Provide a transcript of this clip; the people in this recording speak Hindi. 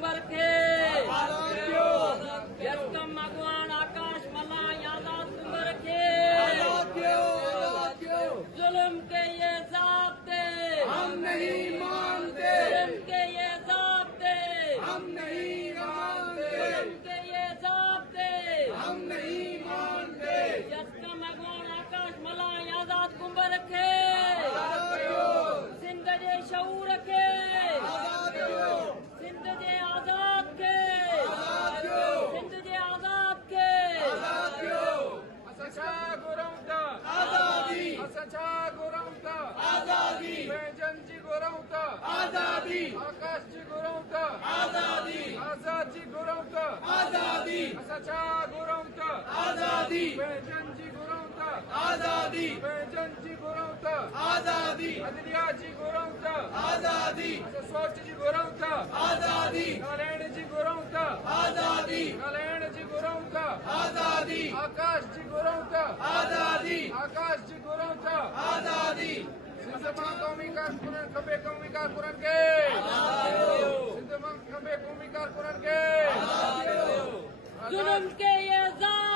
कुंभर खे यस्कम भगवान आकाश मलाई आजाद कुंभर खे जुल्म के ये ज़ाब्ते हम नहीं मानते, जुल्म के ये ज़ाब्ते हम नहीं मानते, जुल्म के ये ज़ाब्ते हम नहीं मानते। यस्कम भगवान आकाश मलाई आजाद कुंभर खे सिंध जे शऊर खे सिंध जे आज़ाद खे सिंध जे आज़ाद खे असां छा घुरूं था? आज़ादी। असां छा घुरूं था? आज़ादी। पंहिंजनि जी घुरूं था? आज़ादी। आकाश जी घुरूं था? आज़ादी। आज़ाद जी घुरूं था? आज़ादी। असां छा घुरूं था? आज़ादी। पंहिंजनि जी घुरूं था? आज़ादी। पंहिंजनि जी घुरूं था? आज़ादी। अदलिया जी घुरूं था? आज़ादी। असां सोच जी घुरूं था? आज़ादी। ॻाल्हाइण जी घुरूं था? आज़ादी। ॻाल्हाइण जी घुरूं था? आज़ादी। आकाश जी घुरूं था? आज़ादी। आकाश जी घुरूं था? आज़ादी। सिंध मां क़ौमी कारकुननि खपे क़ौमी कारकुननि खे सिंध मां खपे क़ौमी कारकुननि खे जुल्म के ये ज़ाब्ते